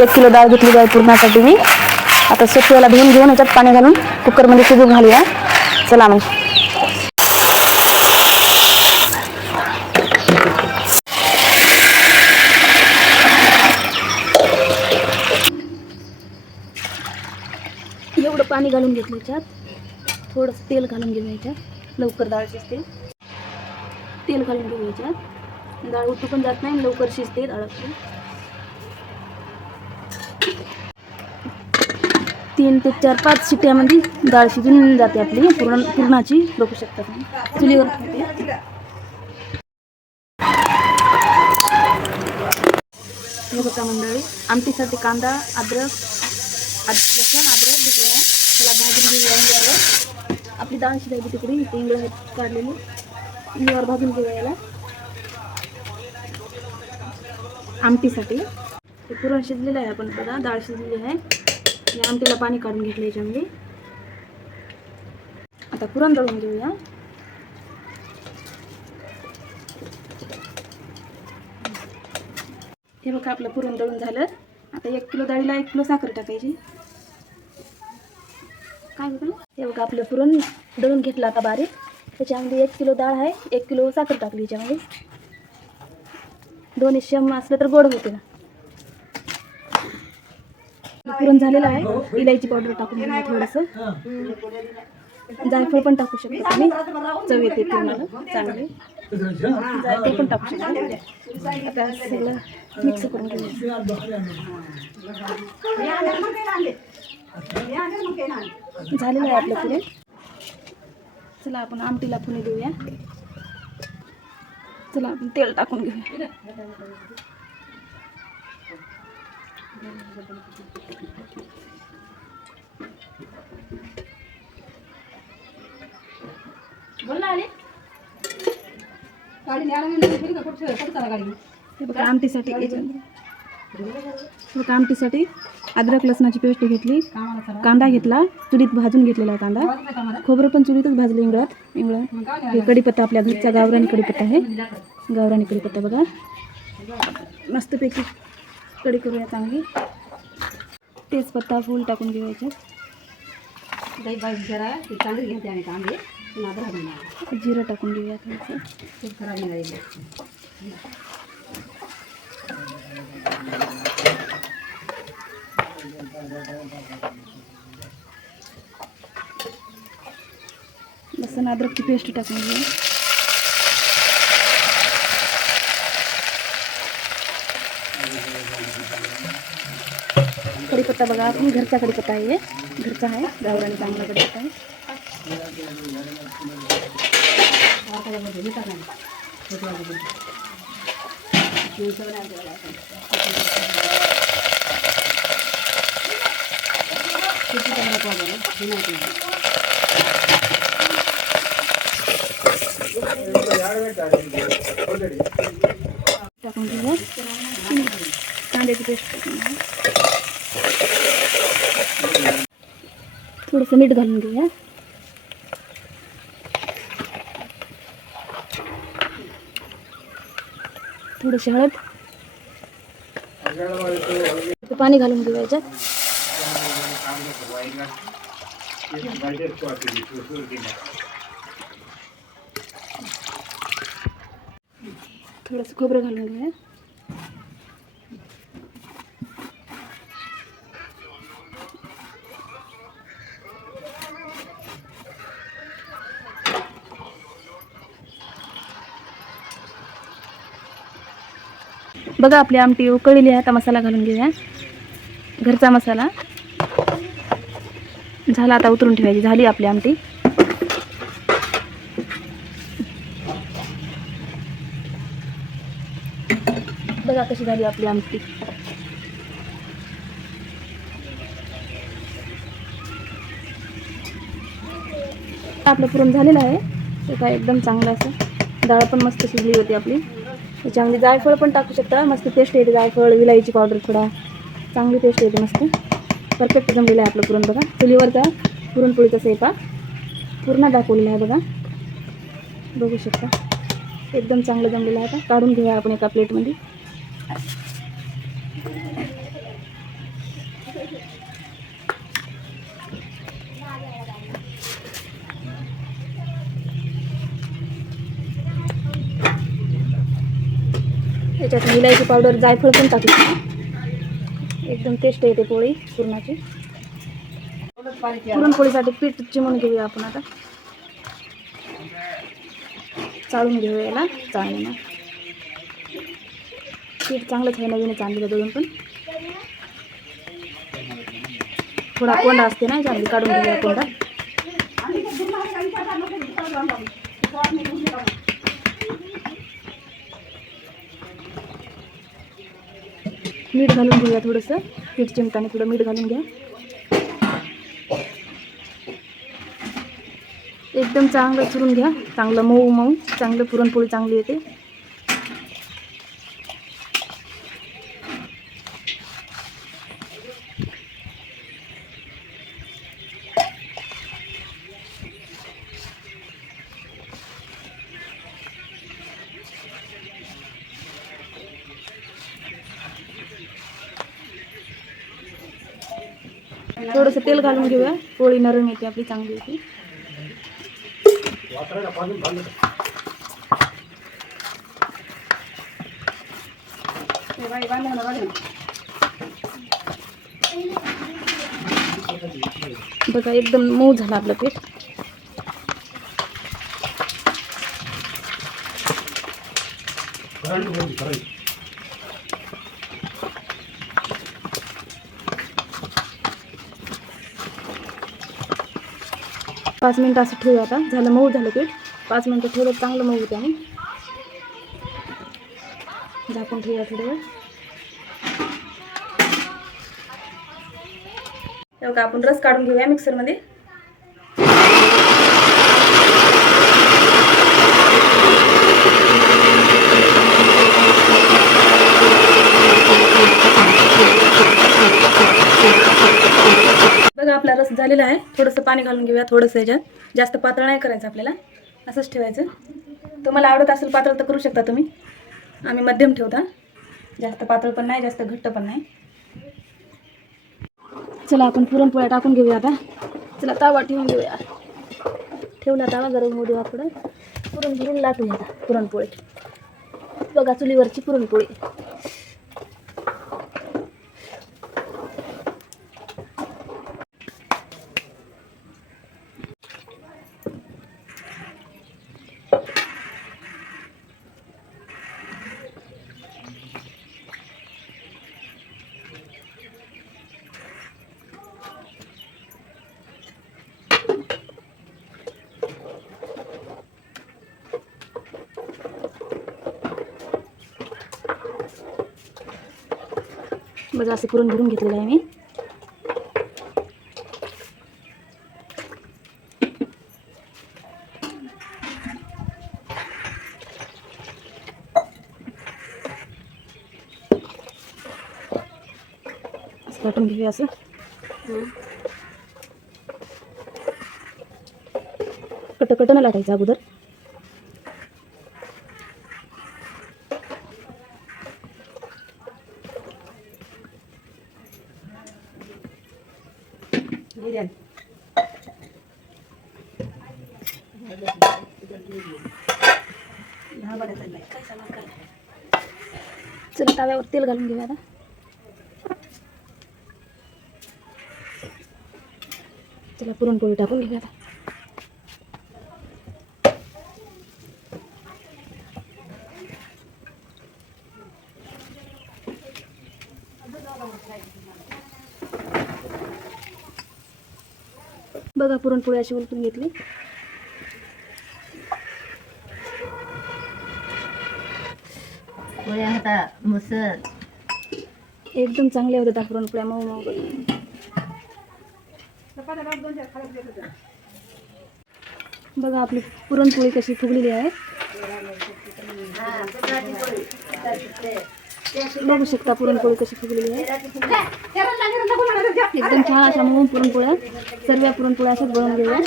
एक किलो डाळ घेतली जाईल पुरणासाठी मी. आता शेतकऱ्याला धुवून घेऊन ह्याच्यात पाणी घालून कुकरमध्ये शिजू घालूया. चला मग. एवढं पाणी घालून घेतलं याच्यात. थोडंसं तेल घालून घेऊ याच्यात. लवकर डाळ तेल. तेल घालून घेऊ याच्यात. डाळ उठू पण जात नाही लवकर शिजते डाळ तीन ते चार पाच शिट्ट्यामध्ये डाळ शिजून जाते आपली पूर्ण पूर्णाची बघू शकता तुम्ही. चुलीवर बघा मंडळी आमटीसाठी कांदा अद्रक लसूण अद्रक घेतलेला आहे. त्याला भाजून घेऊन आपली डाळ शिजायची तिकडे इथे इंगळ काढलेली. भाजून घेऊया याला आमटीसाठी. ते पुरण शिजलेलं आहे आपण बघा डाळ शिजलेली आहे. आणि आमटीला पाणी काढून घेतलं याच्यामध्ये. आता पुरण दळून घेऊया. हे बघा आपलं पुरण दळून झालं. आता एक किलो डाळीला एक किलो साखर टाकायची. काय बघा? हे बघा आपलं पुरण दळून घेतलं आता बारीक. त्याच्यामध्ये एक किलो डाळ आहे एक किलो साखर टाकली याच्यामध्ये. दोन शेम असलं तर गोड होते ना. पुरण झालेलं आहे. इलायची पावडर टाकून थोडंसं. जायफळ पण टाकू शकतो तुम्ही. चव येते तुम्हाला चांगले. जायफळ पण टाकू शकतो. आता सगळं मिक्स करून झालेलं आहे आपलं पुरण. चला आपण आमटीला फुले देऊया. चला आपण तेल टाकून घेऊया बघा आमटीसाठी आमटीसाठी अद्रक लसणाची पेस्ट घेतली कांदा घेतला चुलीत भाजून घेतलेला कांदा. खोबरं पण चुलीतच भाजलं इंगळात. इंगळात. हे कढीपत्ता आपल्या घरचा गावरानी कढीपत्ता आहे. गावरानी कढीपत्ता बघा. मस्तपैकी कढी करूया चांगली. तेजपत्ता फूल टाकून घेऊया याच्यात जिरं टाकून घेऊया थोडंसं. लसण अद्रकची पेस्ट टाकून कढीपत्ता बघा आपण घरचा कढीपत्ता आहे घरचा आहे गावराने चांगला कढीपत्ता आहे. टाकून घेऊया कांद्याची पेस्ट टाकून घेऊया थोडंसं मीठ घालून घेऊया थोडीशी हळद ते पाणी घालून घेऊया याच्यात थोडंसं खोबरं घालून घेऊया. बघा आपली आमटी उकळलेली आहे. आता मसाला घालून घेऊया. घरचा मसाला. झाला आता उतरून ठेवायची. झाली आपली आमटी. बघा कशी झाली आपली आमटी. आपलं पुरण झालेलं आहे. ते काय एकदम चांगलं असं. डाळ पण मस्त शिजली होती आपली. त्याच्यामध्ये जायफळ पण टाकू शकता. मस्त टेस्ट येते जायफळ विलायची पावडर थोडा. चांगली टेस्ट येते मस्त. परफेक्ट जमलेलं आहे आपलं पुरण बघा. चुलीवरचा पुरणपोळीचा स्वयंपाक. पूर्ण दाखवलेला आहे बघा. बघू शकता. एकदम चांगलं जमलेलं आहे आता. काढून घेऊया आपण एका प्लेटमध्ये. याच्यात इलायची पावडर जायफळ पण टाकू एकदम टेस्ट येते पोळी पुरणाची. पुरणपोळीसाठी पीठ चिमून घेऊया आपण आता. चाळून घेऊया याला चाळणीनं पीठ चांगलंच आहे नवीन आणलेलं दोन पण. थोडा कोंडा असते ना चांगली काढून घेऊया कोंडा. मीठ घालून घेऊया थोडंसं. पीठ चिमटाने थोडं मीठ घालून घ्या. एकदम चांगलं चुरून घ्या. चांगलं मऊ मऊ चांगलं पुरणपोळी चांगली येते. थोडंसं तेल घालून घेऊया. पोळी नरम येते आपली चांगली येते बघा, एकदम मऊ झालं आपलं पीठ. पाच मिनटं असं ठेवूया आता. झालं मऊ झालं पीठ. पाच मिनटं ठेवलं चांगलं मऊ होते आम्ही झाकून ठेवूया थोडं वेळ तेव्हा का आपण रस काढून घेऊया मिक्सरमध्ये बघा आपला रस झालेलं आहे. थोडंसं पाणी घालून घेऊया थोडंसं याच्यात. जास्त पातळ नाही करायचं आपल्याला. असंच ठेवायचं. तुम्हाला आवडत असेल पातळ तर करू शकता तुम्ही. आम्ही मध्यम ठेवता. जास्त पातळ पण नाही जास्त घट्ट पण नाही. चला आपण पुरणपोळ्या टाकून घेऊया आता. चला तावा ठेवून घेऊया. ठेवला तावा गरम होऊ देऊ आपण. पुरण भरून लाटूया पुरणपोळी. बघा चुलीवरची पुरणपोळी. बघा असं पुरण भरून घेतलेलं आहे मी. असं लाटून घेऊया असं. कट कट न लाटायचं अगोदर. चला तव्यावर तेल घालून घेऊया आता. चला पुरणपोळी टाकून घेऊया आता. बघा पुरणपोळी अशी उलटून घेतली. पोळ्या होता मुसळ एकदम चांगल्या होत्या त्या पुरणपोळ्या मऊ मऊ. बघा आपली पुरणपोळी कशी फुगलेली आहे. बघू शकता पुरणपोळी कशी फुगलेली आहे? एकदम छान अशा म्हणून पुरणपोळ्या सर्व पुरणपोळ्या अशाच बनवून घेऊया